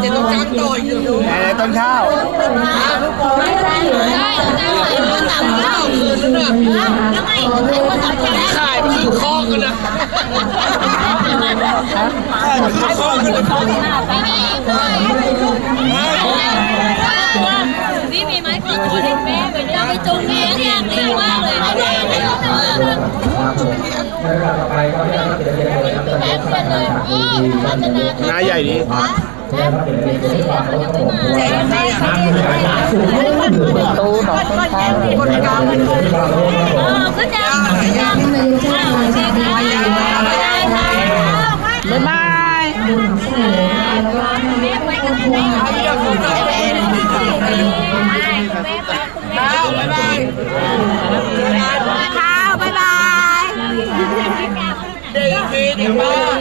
เจ็ดต้องจ้างต่อยอยู่ต้นข้าวขายไปคือข้อกันนะขายไปคือข้อกันเลยพี่มีไม้ขอตัวเด็กแม่ไปเนี่ยไปจุงเลี้ยงอยากเลี้ยงมากเลยหน้าใหญ่ดีตู้หนองต้นข้าวก็จะบ๊ายบาย ข้าวบ๊ายบาย เด็กทีเดี๋ยวมา